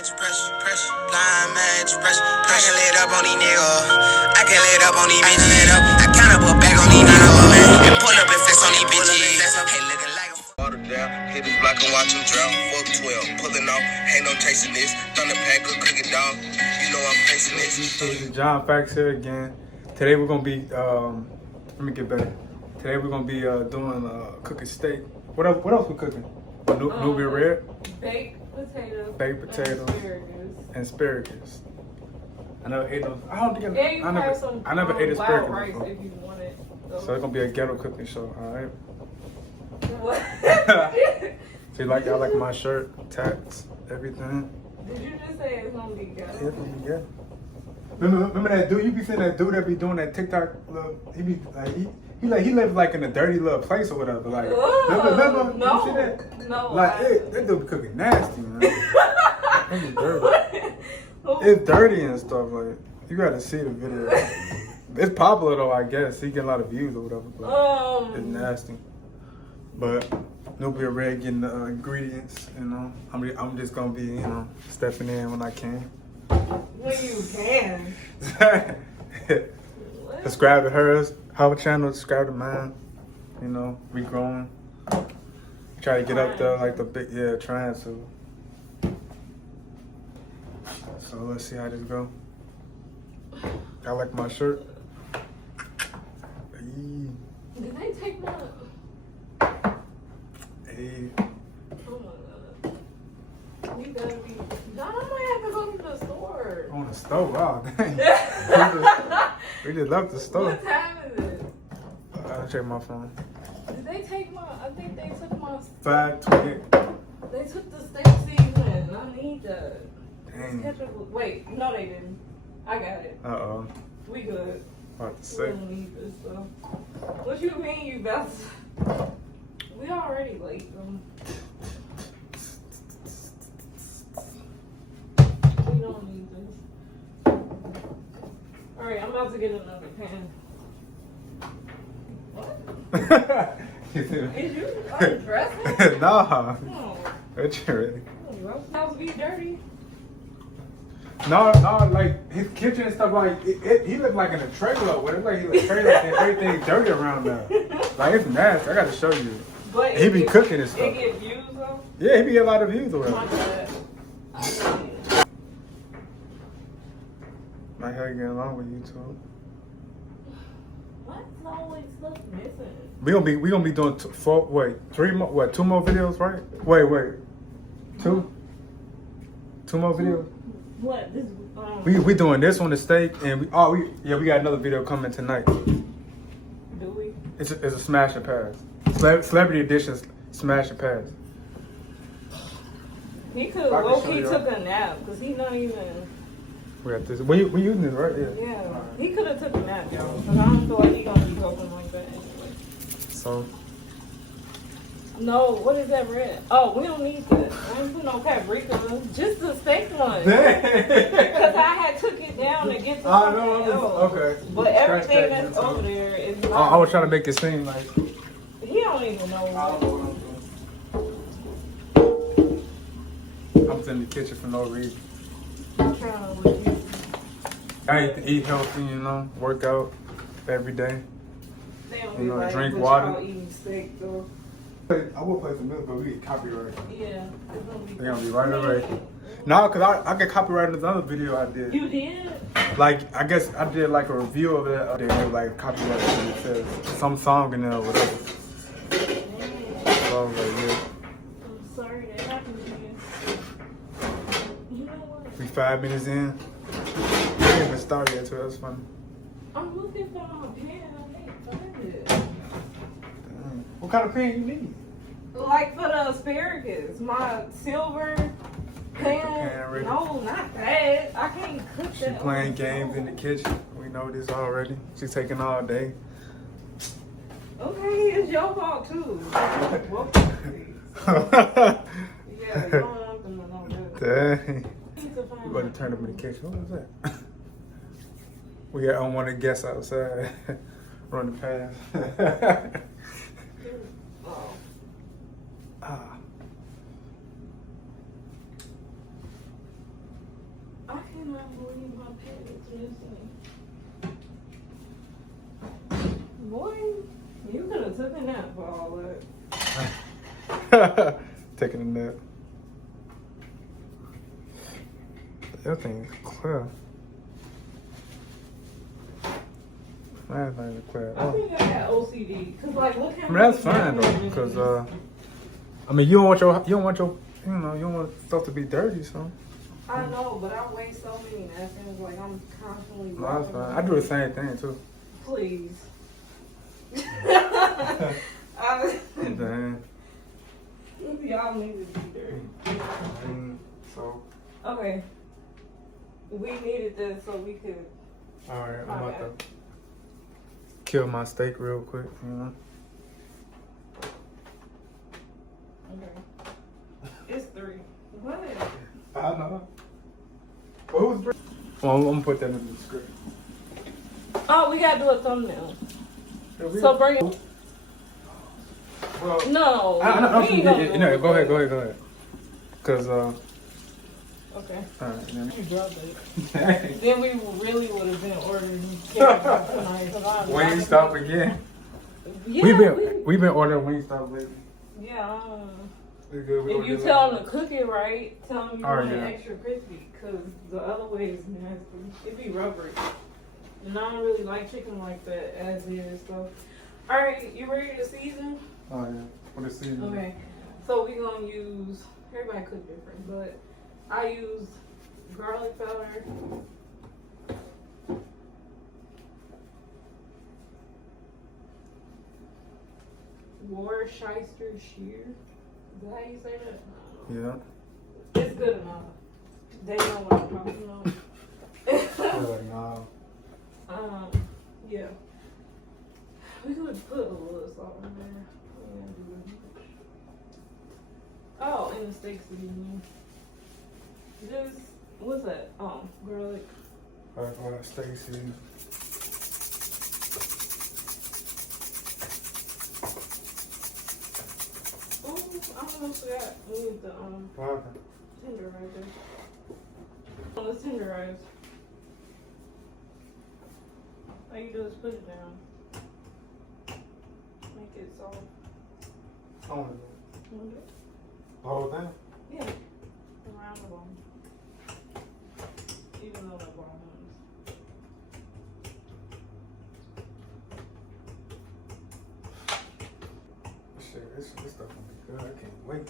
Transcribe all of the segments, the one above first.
Blind man express. I can lit up on these niggas. I can lit up on these bitches. I count up a bag on these niggas, man. And pull up and flex on these bitches. Hey, looking like a water down. Hit his block and watch him drown. Fuck 12. Pulling off. Ain't no chasing this. Thunder pack, good cooking dog. You know I'm facing this. This is John Facts here again. Today we're gonna be let me get better. Today we're gonna be doing cooking steak. What else we cooking? Nubia red? Baked potatoes. And asparagus. I never ate those. I don't think I never ate asparagus rice before. if you want it. So it's gonna be a ghetto cooking show, alright? What? See, like I like my shirt, tats, everything. Did you just say it's gonna be ghetto? Yeah. Remember that dude? You be seeing that dude that be doing that TikTok look. He be like he live like in a dirty little place or whatever. Like, remember? No, you see that? no. Like, that dude be cooking nasty, man. That be dirty. It's dirty and stuff. Like, you gotta see the video. It's popular though, I guess. He get a lot of views or whatever. But it's nasty. But Nubia Red getting the ingredients. You know, I'm just gonna be stepping in when I can. When you can. Subscribe to hers. Our channel, subscribe to mine. You know, we growing. Try to get up there like the big, trying to. So let's see how this go. I like my shirt. Hey. Did they take my? Hey. Oh my god. We gotta be. God, I might have to go to the store. On the stove, wow, dang. we just left the stove. What time is it? I'll check my phone. Did they take my? I think they took my. 5:28. They took the steak seasoning. I need that. Dang. Wait, no, they didn't. I got it. Uh-oh. We good. About to We say. don't need this stuff. What you mean you about to? We already late though. We don't need this. Alright, I'm about to get another pan. What? Is you undressing? Nah. No. That's ready. Roast house be dirty. No, like his kitchen and stuff, like he lived like in a trailer with it. Like he like trailer and everything dirty around there. Like it's nasty. I gotta show you. But He be cooking and stuff. It get views though? Yeah, he be get a lot of views or My whatever. bad. My hair getting along with YouTube. What's always stuff missing? We gonna be doing 2 more videos, right? Wait. Two more videos? What? This We doing this on the steak and we got another video coming tonight. do we? It's a smash and pass. Celebrity edition smash and pass. He could I can low show key you. took a nap because he not even. We got this. We using this, right? Yeah, he could have took a nap, y'all. Because I don't feel like he gonna be talking like that anyway. So No, what is that red? Oh, we don't need this. I ain't put no paprika. Just the steak one. dang. Because I had took it down to get to I know. something else. Okay. But Scratch everything that, that's man. over there is I not. was trying to make it seem like He don't even know. I don't know what I'm doing. I was in the kitchen for no reason. I'm trying to look you. I need to eat healthy, work out every day. They don't You know, be like, drink but water. y'all eating steak though. I will play some music, but we get copyrighted. Yeah, it's gonna be. They're gonna be right away. No, because I get copyrighted in another video I did. You did? Like, I guess I did like a review of it. They were like copyrighted. It says some song in there or whatever. So I was like, yeah. I'm sorry that happened to you. You know what? We 5 minutes in. We didn't even start yet, so that's funny. I'm looking for my pen. I can't find it. Dang. What kind of pen you need? Like for the asparagus, my silver pan. Pan ready. No, not that. I can't cook She that. playing on the games in the stove. kitchen. We know this already. She's taking all day. Okay, it's your fault too. Welcome, please. Yeah, you don't want them to know that. Dang. I need to find We about to turn up in the kitchen. What was that? We got unwanted guests outside. Running past. Oh. Ah. cannot believe my pet is missing. Boy, you could have took a nap for all that. Taking a nap. That thing is clear. That thing is clear. I think I got OCD. Cause like, look how I mean, that's fine though, because I mean, you don't want your, you don't want stuff to be dirty, so. I know, but I waste so many napkins. Like I'm constantly. No, that's fine. I do the same thing too. Please. Dang. Y'all need to be dirty. So. Okay. We needed this so we could. All right, I'm about to kill my steak real quick. You know. Okay. It's 3. What? I know. Well, who's three? Well, I'm gonna put that in the description. Oh, we gotta do a thumbnail. Yeah, So bring it. Well, No. I know. we ain't gonna do No, it. go ahead. Cause Okay. alright, You dropped it. Then we really would have been ordering carrots tonight. Wingstop again. Yeah, We've been ordering Wingstop lately. Yeah. We good. We If you tell them to cook it right, tell them you Oh, want it yeah. extra crispy, because the other way is nasty. It be rubbery. And I don't really like chicken like that as is. So, all right, you ready to season? Oh yeah. For the season. Okay. So we gonna use. Everybody cook different, but I use garlic powder. Worcestershire. Is that how you say that? Yeah. It's good enough. They know what I'm talking about. Nah. Yeah. We could put a little salt in there. Oh, and the steak seasoning. Just, what's that? Garlic. Steak season. Oh, I almost forgot. We need the Wow. tenderizer. Oh, let's tenderize. All you do is put it down. Make it soft. Oh, Okay. the whole thing. Yeah. Around the bone. Even though the bone is. Shit, this stuff gonna be good. I can't wait.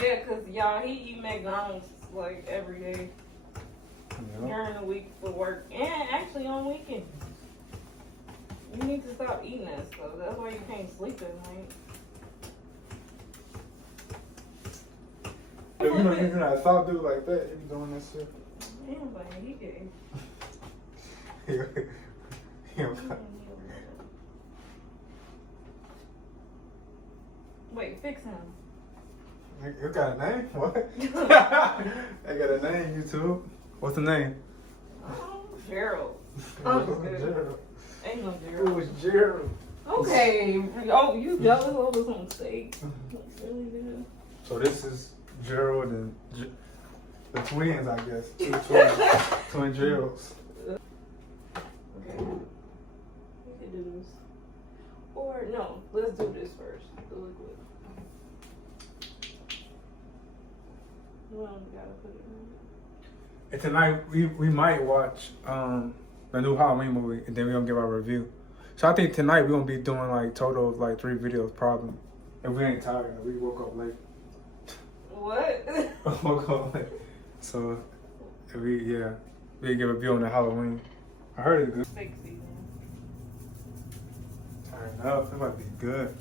Yeah, cause y'all, he eat McDonald's like every day Yeah. during the week for work, and actually on weekends. You need to stop eating that stuff. That's why you can't sleep at night. If you know that soft dude like that, you be doing that shit. Man, but he did. Wait, fix him. You got a name? What? I got a name, YouTube. What's the name? Oh, Gerald. Gerald. Ain't no It Gerald. was Gerald. Okay. Oh, you jealous over some steak? That's really good. So this is Gerald and the twins, I guess. Two twin Geralds. Okay. We could do this. Or no, let's do this first. The liquid. Well, we gotta put it in. And tonight we might watch the new Halloween movie, and then we're gonna give our review. So I think tonight we're gonna be doing like total of like 3 videos probably. If we ain't tired, we woke up late. What? Woke up late. So we give a review on the Halloween. I heard it's good. Steak season. Turn up, it might be good.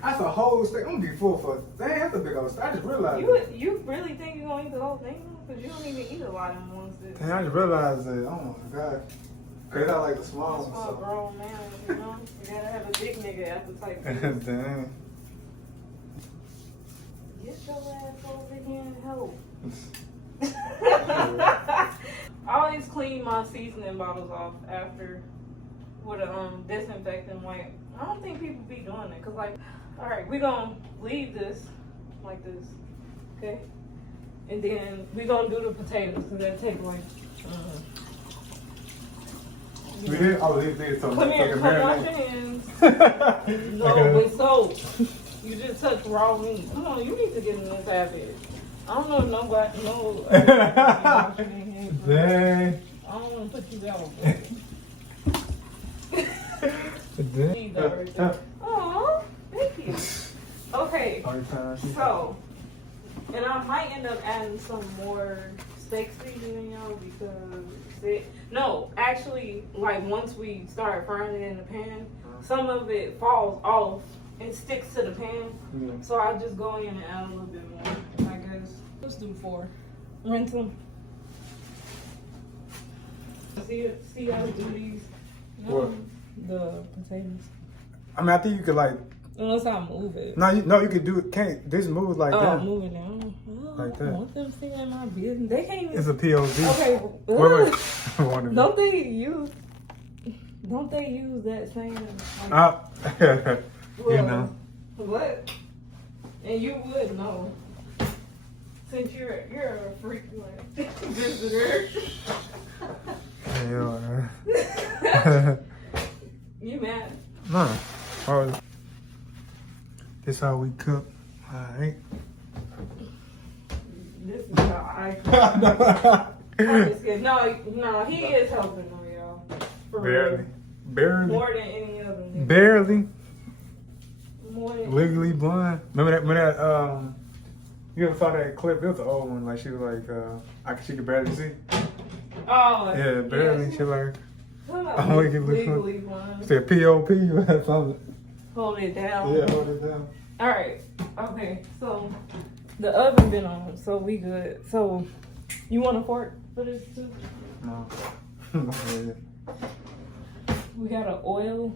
That's a whole steak. I'm gonna be full for. Dang, that's a big old steak. I just realized. You really think you're gonna eat the whole thing? Because you don't even eat a lot in one sit. Dang, I just realized that. Oh my god. Cause I like the small That's ones. for a grown man, you know? You gotta have a big nigga appetite. So. Dang. Get your ass over here and help. I always clean my seasoning bottles off after with a disinfectant wipe. I don't think people be doing it, cause like, all right, we gonna leave this like this, okay? And then we gonna do the potatoes because that take like. We did? Oh, they did something. Come here, come wash your hands. No, with soap. You just touch raw meat. Come on, you need to get in this habit. I don't know if nobody knows. Dang. I don't want to put you out. Oh, thank you. Okay, so, and I might end up adding some more steak seasoning, y'all, because no, actually, like once we start frying it in the pan, some of it falls off and sticks to the pan. Yeah. So I just go in and add a little bit more, I guess. Let's do 4. Rinse them. See how to do these? What? The potatoes. I mean, I think you could like. Unless I move it. No, you could do it. Can't this move like that? Oh, move it down. Like that. I want them to see in my business. They can't even. It's a POV. Okay. Wait. Don't they use that same? You know. What? And you would know. Since you're a freak like visitor. Yeah. You mad? No. Oh, this how we cook. Alright. This is how I cook. I'm just kidding. No, he is helping though, y'all. For real. Barely. More than any other nigga. Barely. More than Legally blind. Remember that you ever saw that clip? It was an old one. Like she was like, she could barely see. Oh. Yeah, barely. Yes. She like, I'm legally blind. said POP or something. Hold it down. Yeah, hold it down. All right. Okay. So the oven been on, so we good. So you want a fork for this too? No. We gotta oil.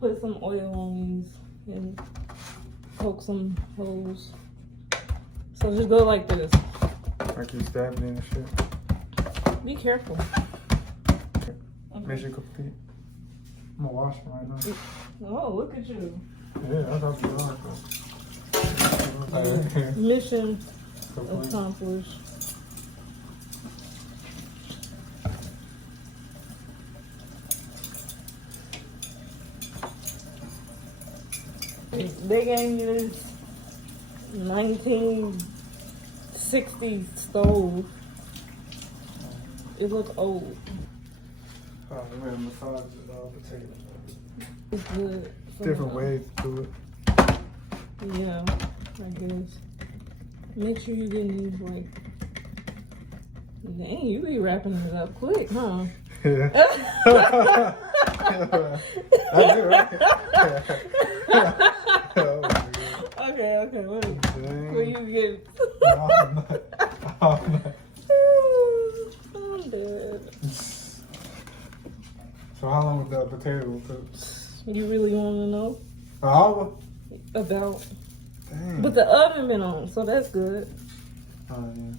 Put some oil on these and poke some holes. So just go like this. Like you stabbing in and shit. Be careful. Okay. Make sure you cook feet. I'm gonna wash them right now. Oh, look at you. Yeah, that's how you do it. Mission accomplished. They gave me this 1960s stove. It looks old. Oh, we're gonna massage the potato. It's good. Different ways to do it. Yeah, I guess. Make sure you get these like. Dang, you be wrapping it up quick, huh? Yeah. I do, right? Okay, wait. Dang. Where you get? No, I'm not. I'm dead. So how long was the potato cook? You really want to know An hour? about? Dang. But the oven been on, so that's good. Oh, yeah.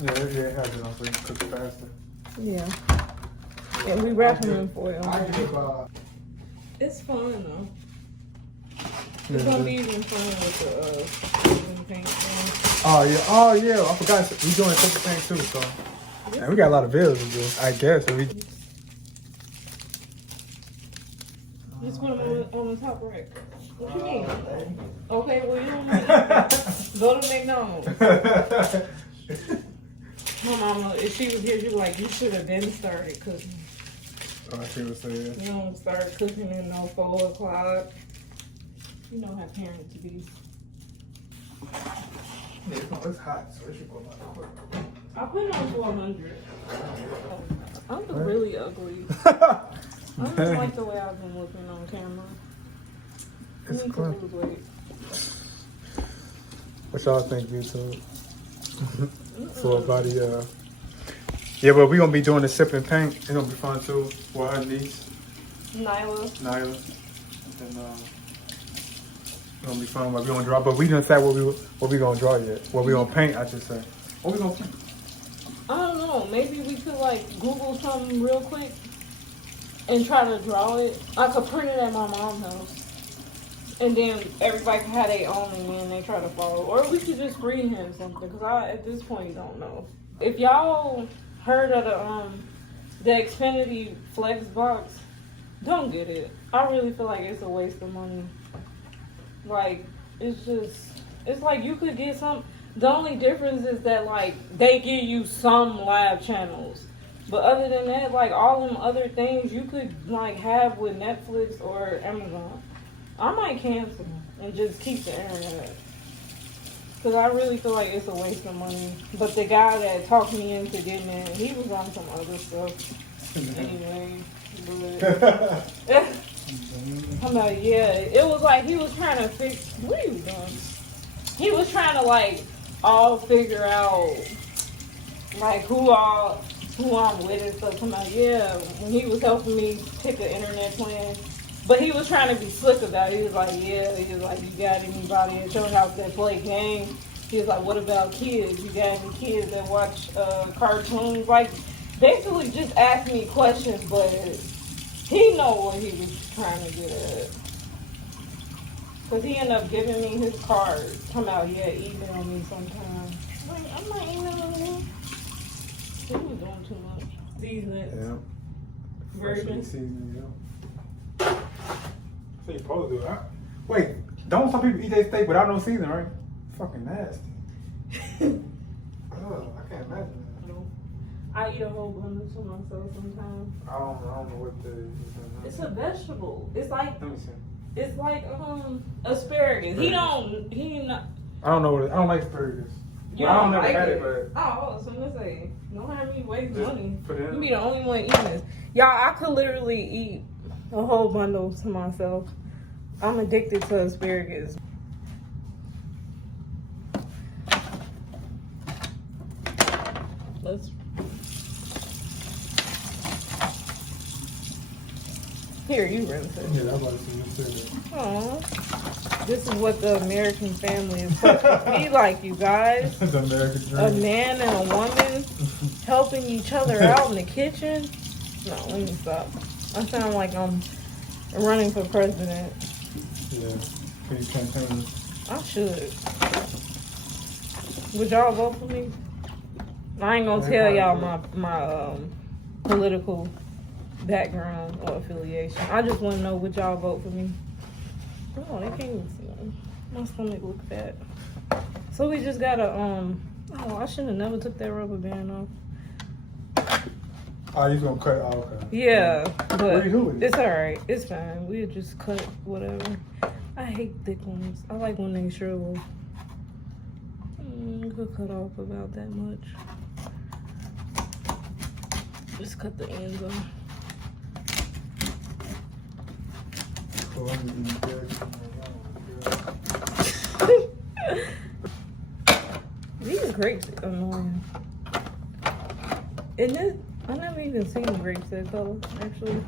Yeah, it has it on so you can cook it faster. Yeah. And we wrap them in foil. I give It's fun though. It's gonna be even fun with the paint thing. Oh yeah, I forgot we doing a cooking thing too, so and we got a lot of bills to do, I guess. So we Just put them on the top rack. What you mean? Okay, well you don't want go to McDonald's. My mama, if she was here, she'd be like, you should have been started cooking. Oh, I see what you're saying. You don't start cooking in no 4 o'clock. You know how parents be. Yeah, it's hot, so it should go like quick. I put it on 400. I'm really ugly. I don't like the way I've been looking on camera. It's I need to cool. lose weight. What y'all think, YouTube? For about yeah, but we're gonna be doing the sip and paint. It's gonna be fun too for her niece, Nyla. and it's gonna be fun. What we gonna draw? But we didn't say what we gonna draw yet. What we gonna paint? I should say. What we gonna paint? I don't know. Maybe we could like Google something real quick and try to draw it. I could print it at my mom's house And then everybody can have their own and then they try to follow. Or we could just free him something, because I, at this point, don't know. If y'all heard of the Xfinity Flex box, don't get it. I really feel like it's a waste of money. Like, it's like you could get some. The only difference is that, like, they give you some live channels. But other than that, like, all them other things you could, like, have with Netflix or Amazon. I might cancel and just keep the internet. Because I really feel like it's a waste of money. But the guy that talked me into getting it, he was on some other stuff. Anyway. But, I'm like, yeah. It was like he was trying to fix. What are you doing? He was trying to, like, all figure out, like, who I'm with and stuff. I'm like, yeah. When he was helping me pick an internet plan. But he was trying to be slick about it. He was like, yeah. He was like, you got anybody at your house that play games? He was like, what about kids? You got any kids that watch cartoons? Like, basically just ask me questions, but he know what he was trying to get at. Because he ended up giving me his card. Come out, yeah, email me sometime. Like, I'm not emailing him. He was doing too much. Seasoning. Yeah. Version. Seasoning, yeah. So you supposed to do that. Wait, don't some people eat their steak without no seasoning, right? Fucking nasty. Ugh, I can't imagine that. I eat a whole bundle to myself sometimes. I don't know what the. It's a vegetable. It's like Let me see. it's like asparagus. He not. I don't know what it, I don't like asparagus. You I don't don't never like had it? it, but Oh, so I'm gonna say, don't have me waste just money. put it in. You be the only one eating this. Y'all, I could literally eat a whole bundle to myself. I'm addicted to asparagus. Let's. Here, you rinse it. Yeah, that's what I see. Aw. This is what the American family is supposed to be like, you guys. The American A dream. man and a woman helping each other out in the kitchen. No, let me stop. I sound like I'm running for president. Yeah, pretty campaign. I should. Would y'all vote for me? I ain't gonna tell y'all my political background or affiliation. I just want to know, would y'all vote for me? Oh, they can't even see me. My stomach look fat. So we just gotta oh, I should have never took that rubber band off. Oh, you gonna cut? Oh, okay. Yeah, but What do you do with it? it's alright. It's fine. We'll just cut whatever. I hate thick ones. I like when they shrivel. Could cut off about that much. Just cut the ends off. Oh, I'm eating good. These grapes are annoying. And this, I never even seen grapes that color, actually.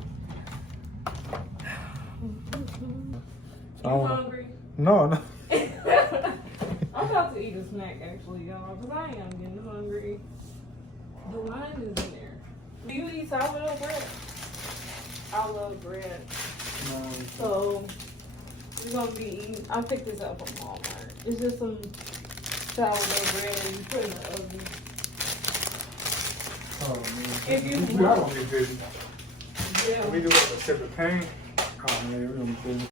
You hungry? No. I'm about to eat a snack, actually, y'all, because I am getting hungry. The line is in there. Do you eat sourdough bread? I love bread. No. So, we're going to be eating. I picked this up from Walmart. It's just some sourdough bread you put in the oven. Oh man. If you I don't get busy. Yeah. We do like a sip of pain. Oh man, we don't get busy.